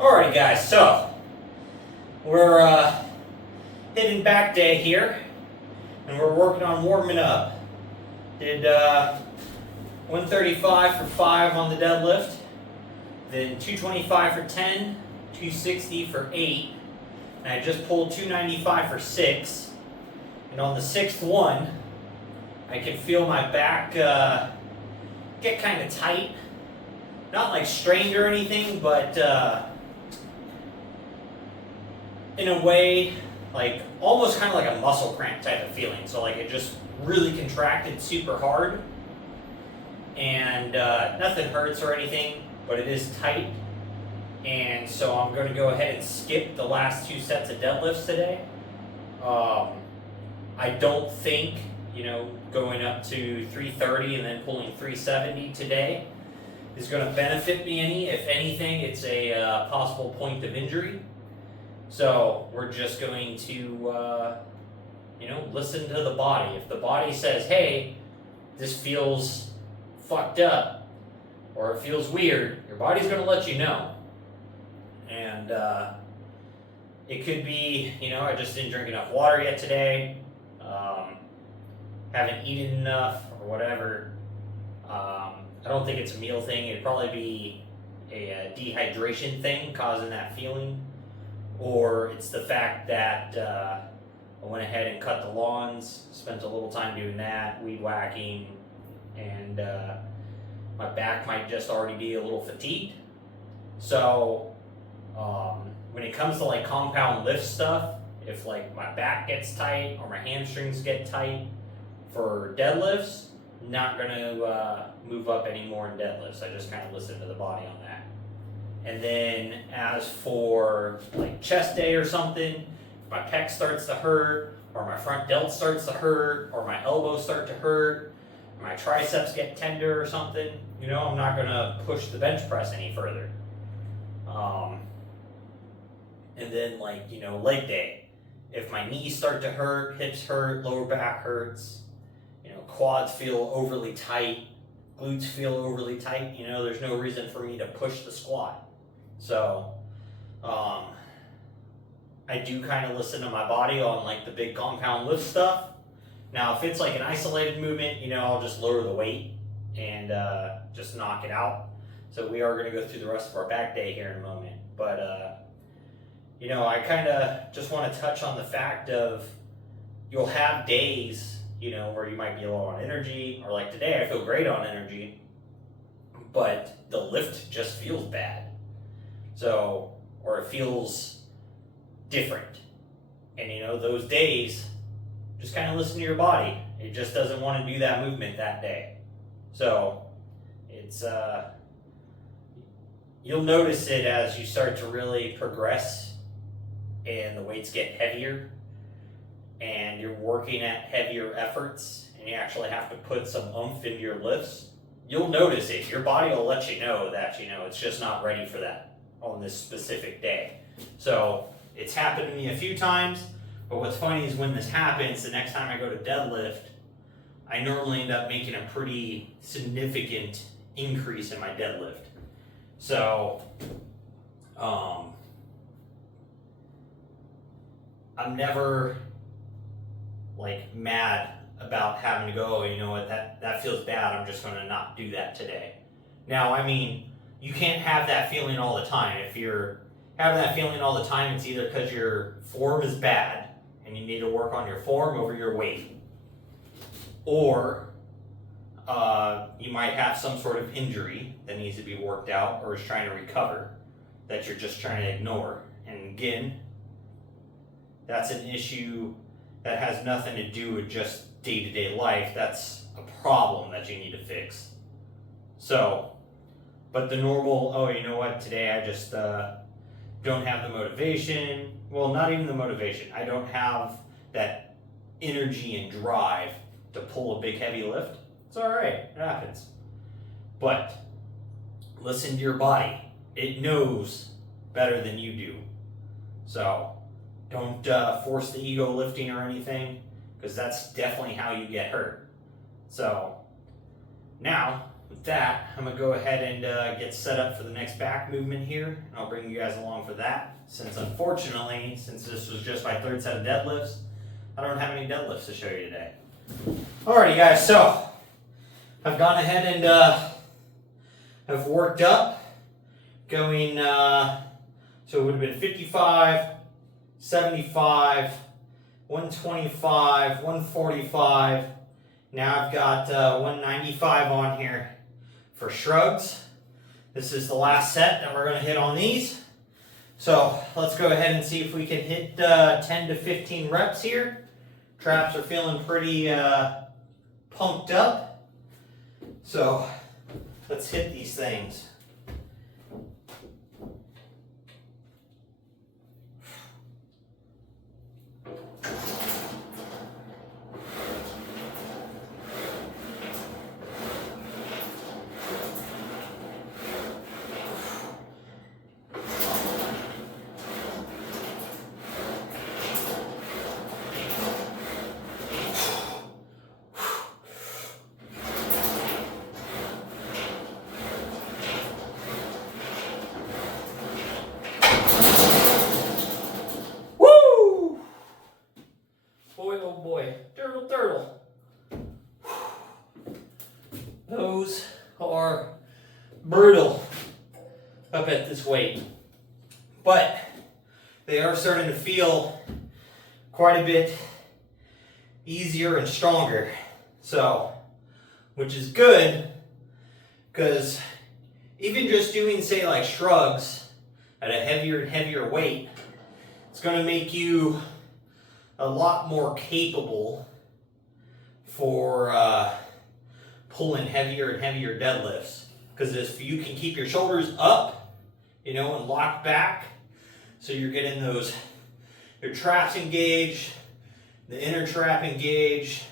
Alrighty guys, so we're hitting back day here and we're working on warming up. Did 135 for 5 on the deadlift, then 225 for 10, 260 for 8, and I just pulled 295 for 6. And on the 6th one, I can feel my back get kind of tight. Not like strained or anything, but in a way, like almost kind of like a muscle cramp type of feeling. So like it just really contracted super hard, and nothing hurts or anything, but it is tight. And so I'm going to go ahead and skip the last 2 sets of deadlifts today. I don't think, going up to 330 and then pulling 370 today is going to benefit me any. If anything, it's a possible point of injury. So we're just going to, listen to the body. If the body says, hey, this feels fucked up, or it feels weird, your body's going to let you know. And it could be, I just didn't drink enough water yet today, haven't eaten enough, or whatever. I don't think it's a meal thing. It'd probably be a dehydration thing causing that feeling. Or it's the fact that I went ahead and cut the lawns, spent a little time doing that, weed whacking, and my back might just already be a little fatigued. So when it comes to like compound lift stuff, if like my back gets tight or my hamstrings get tight for deadlifts, not going to move up anymore in deadlifts. I just kind of listen to the body on that. And then as for like chest day or something, if my pec starts to hurt, or my front delt starts to hurt, or my elbows start to hurt, or my triceps get tender or something, I'm not going to push the bench press any further. And then leg day. If my knees start to hurt, hips hurt, lower back hurts, quads feel overly tight, glutes feel overly tight, there's no reason for me to push the squat. So, I do kind of listen to my body on like the big compound lift stuff. Now, if it's like an isolated movement, I'll just lower the weight and just knock it out. So we are going to go through the rest of our back day here in a moment. But, I kind of just want to touch on the fact of you'll have days, where you might be low on energy, or like today I feel great on energy, but the lift just feels bad. So, or it feels different. And those days, just kind of listen to your body. It just doesn't want to do that movement that day. So, it's, you'll notice it as you start to really progress and the weights get heavier and you're working at heavier efforts and you actually have to put some oomph into your lifts. You'll notice it. Your body will let you know that, it's just not ready for that on this specific day. So it's happened to me a few times, but what's funny is when this happens, the next time I go to deadlift, I normally end up making a pretty significant increase in my deadlift. So, I'm never like mad about having to go, that feels bad, I'm just going to not do that today. Now, you can't have that feeling all the time. If you're having that feeling all the time, it's either because your form is bad and you need to work on your form over your weight, or you might have some sort of injury that needs to be worked out or is trying to recover that you're just trying to ignore. And again, that's an issue that has nothing to do with just day-to-day life. That's a problem that you need to fix. So, but the normal, today I just don't have the motivation. Well, not even the motivation. I don't have that energy and drive to pull a big heavy lift. It's all right. It happens. But listen to your body. It knows better than you do. So don't force the ego lifting or anything, because that's definitely how you get hurt. So now with that, I'm gonna go ahead and get set up for the next back movement here, and I'll bring you guys along for that. Since unfortunately, since this was just my third set of deadlifts, I don't have any deadlifts to show you today. Alrighty guys, so I've gone ahead and have worked up, going, so it would have been 55, 75, 125, 145. Now I've got 195 on here for shrugs. This is the last set that we're going to hit on these. So let's go ahead and see if we can hit 10 to 15 reps here. Traps are feeling pretty pumped up. So let's hit these things. Turtle. Those are brutal up at this weight, but they are starting to feel quite a bit easier and stronger. So, which is good, because even just doing, say, like shrugs at a heavier and heavier weight, it's going to make you a lot more capable for pulling heavier and heavier deadlifts. Because if you can keep your shoulders up, you know, and locked back, so you're getting those, your traps engaged, the inner trap engaged,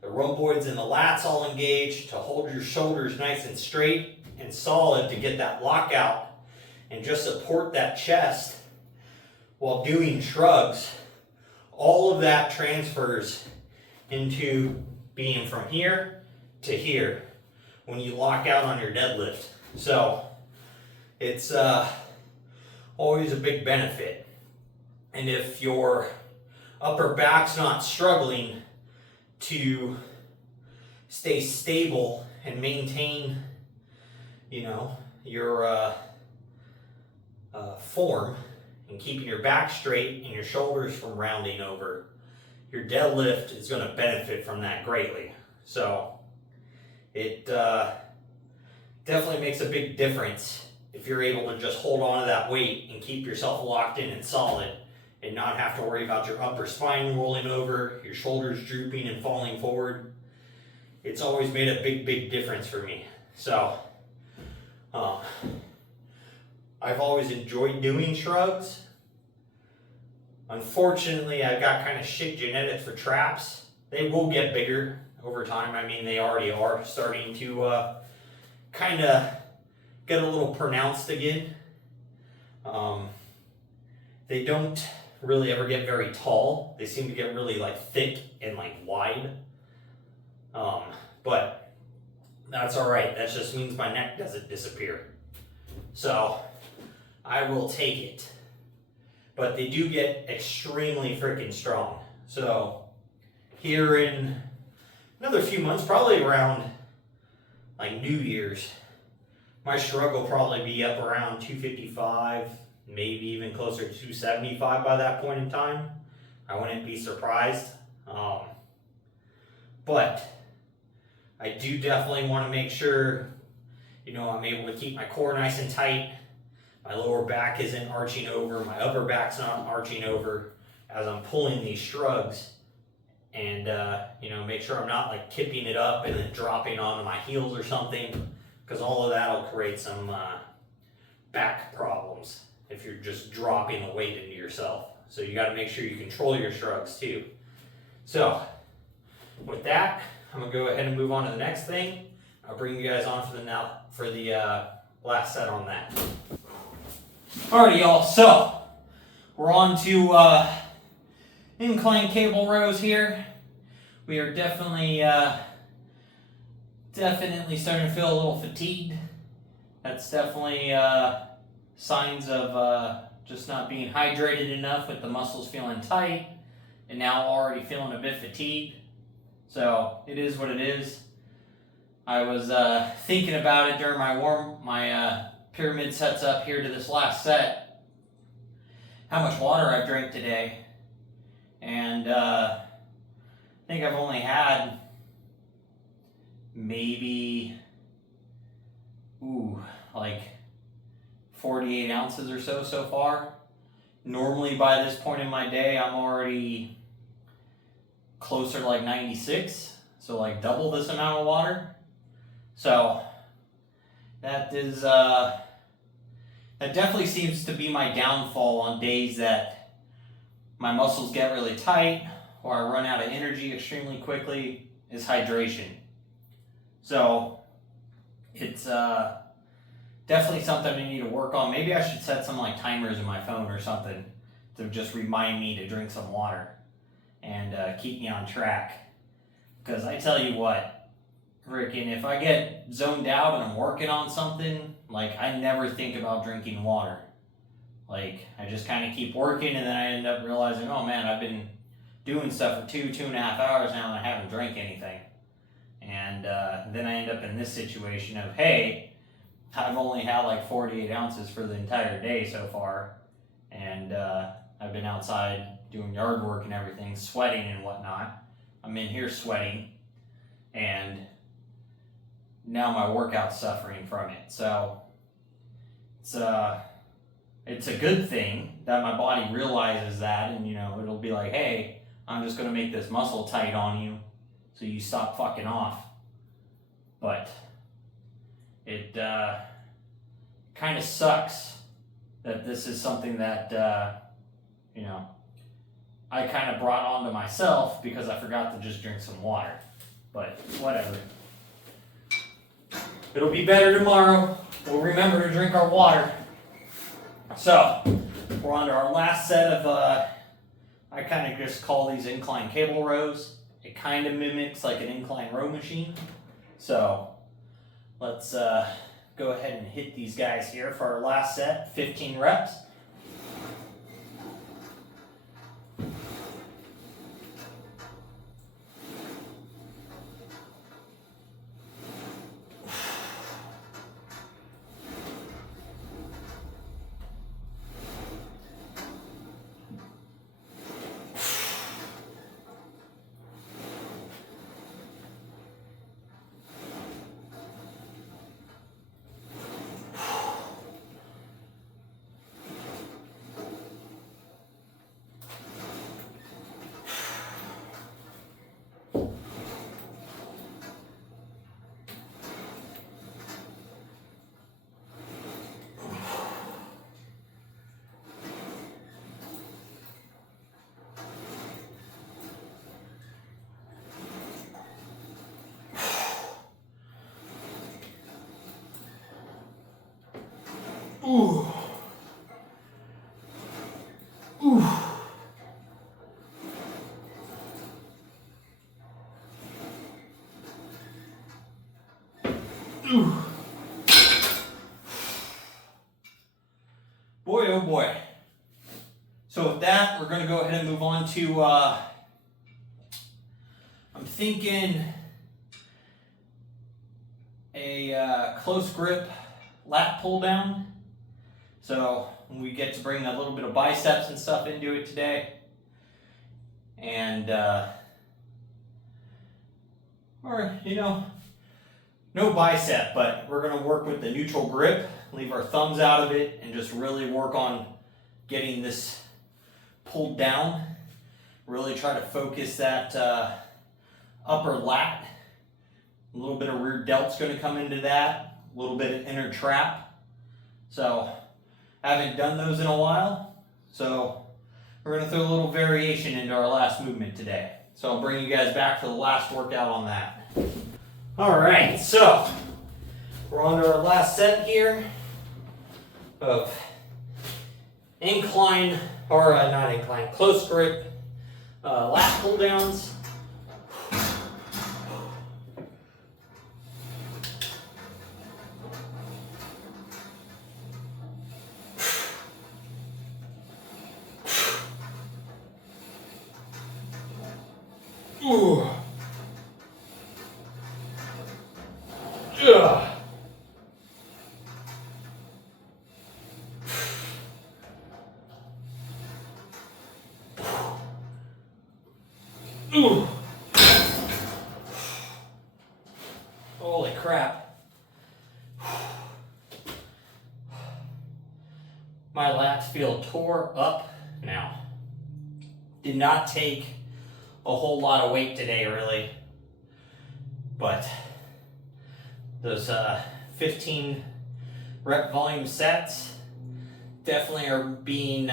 the rhomboids and the lats all engaged to hold your shoulders nice and straight and solid to get that lockout and just support that chest while doing shrugs. All of that transfers into being from here to here when you lock out on your deadlift. So it's always a big benefit. And if your upper back's not struggling to stay stable and maintain, you know, your form and keeping your back straight and your shoulders from rounding over, your deadlift is going to benefit from that greatly. So it definitely makes a big difference if you're able to just hold on to that weight and keep yourself locked in and solid and not have to worry about your upper spine rolling over, your shoulders drooping and falling forward. It's always made a big difference for me. So I've always enjoyed doing shrugs. Unfortunately, I've got kind of shit genetics for traps. They will get bigger over time. I mean, they already are starting to kind of get a little pronounced again. They don't really ever get very tall. They seem to get really like thick and like wide. But that's all right. That just means my neck doesn't disappear. So I will take it. But they do get extremely freaking strong. So here in another few months, probably around like New Year's, my shrug will probably be up around 255, maybe even closer to 275 by that point in time. I wouldn't be surprised. But I do definitely want to make sure, you know, I'm able to keep my core nice and tight. My lower back isn't arching over. My upper back's not arching over as I'm pulling these shrugs. And, you know, make sure I'm not like tipping it up and then dropping onto my heels or something. Because all of that will create some back problems if you're just dropping the weight into yourself. So you got to make sure you control your shrugs too. So with that, I'm going to go ahead and move on to the next thing. I'll bring you guys on for the last set on that. Alrighty, y'all. So we're on to incline cable rows here. We are definitely Definitely starting to feel a little fatigued. That's definitely signs of just not being hydrated enough, with the muscles feeling tight and now already feeling a bit fatigued. So it is what it is. I was thinking about it during my pyramid sets up here to this last set, how much water I've drank today, and I think I've only had maybe like 48 ounces or so far. Normally by this point in my day I'm already closer to like 96, so like double this amount of water. So that is that definitely seems to be my downfall on days that my muscles get really tight or I run out of energy extremely quickly, is hydration. So it's definitely something I need to work on. Maybe I should set some like timers in my phone or something to just remind me to drink some water and keep me on track. Because I tell you what, freaking, if I get zoned out and I'm working on something, like I never think about drinking water. Like I just kind of keep working, and then I end up realizing, oh man, I've been doing stuff for 2.5 hours now and I haven't drank anything. And then I end up in this situation of, hey, I've only had like 48 ounces for the entire day so far, and I've been outside doing yard work and everything, sweating and whatnot. I'm in here sweating, and now my workout's suffering from it. So it's a good thing that my body realizes that, and it'll be like, hey, I'm just gonna make this muscle tight on you so you stop fucking off. But it kind of sucks that this is something that I kind of brought onto myself because I forgot to just drink some water. But whatever. It'll be better tomorrow. We'll remember to drink our water. So we're on to our last set of I kind of just call these incline cable rows. It kind of mimics like an incline row machine. So let's go ahead and hit these guys here for our last set, 15 reps. Ooh. Ooh. Ooh. Boy, oh boy. So with that, we're going to go ahead and move on to, I'm thinking a close grip lat pull down. So we get to bring a little bit of biceps and stuff into it today. And, no bicep, but we're going to work with the neutral grip, leave our thumbs out of it, and just really work on getting this pulled down. Really try to focus that upper lat. A little bit of rear delt's going to come into that, a little bit of inner trap. So I haven't done those in a while, so we're going to throw a little variation into our last movement today. So I'll bring you guys back to the last workout on that. Alright, so we're on to our last set here of incline, or not incline, close grip lat pull downs. Ooh. Ugh. Ooh. Holy crap. My lats feel tore up now. Did not take a whole lot of weight today, really. But those 15 rep volume sets definitely are being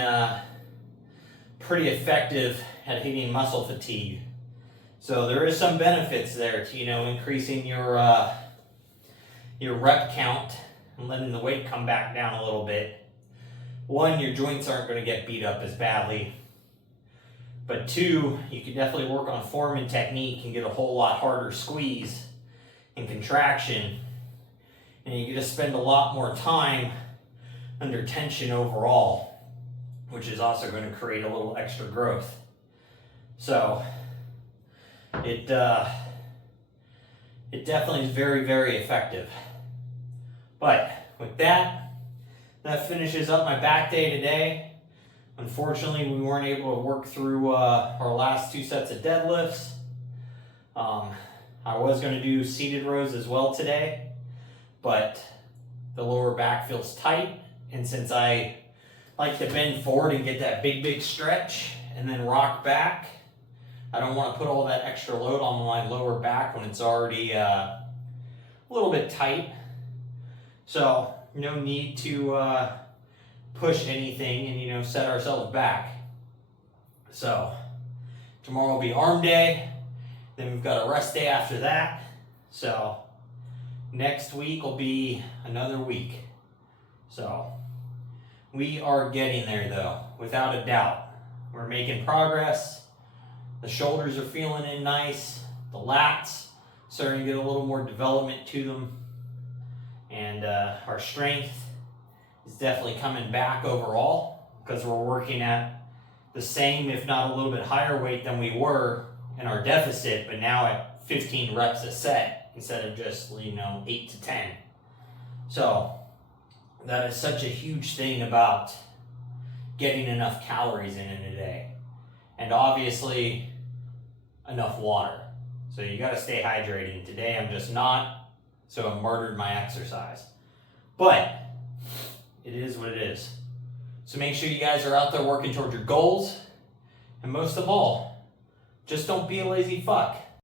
pretty effective at hitting muscle fatigue. So there is some benefits there to, increasing your rep count and letting the weight come back down a little bit. One, your joints aren't going to get beat up as badly. But two, you can definitely work on form and technique and get a whole lot harder squeeze and contraction. And you get to spend a lot more time under tension overall, which is also going to create a little extra growth. So it definitely is very, very effective. But with that finishes up my back day today. Unfortunately, we weren't able to work through our last 2 sets of deadlifts. I was going to do seated rows as well today, but the lower back feels tight, and since I like to bend forward and get that big stretch and then rock back, I don't want to put all that extra load on my lower back when it's already a little bit tight. So no need to push anything and set ourselves back. So tomorrow will be arm day, then we've got a rest day after that. So next week will be another week. So we are getting there though, without a doubt. We're making progress. The shoulders are feeling in nice. The lats starting to get a little more development to them. And our strength is definitely coming back overall because we're working at the same, if not a little bit higher weight than we were in our deficit, but now at 15 reps a set instead of just 8 to 10. So that is such a huge thing about getting enough calories in a day, and obviously enough water. So you got to stay hydrated. And today I'm just not, so I murdered my exercise. But it is what it is. So make sure you guys are out there working towards your goals. And most of all, just don't be a lazy fuck.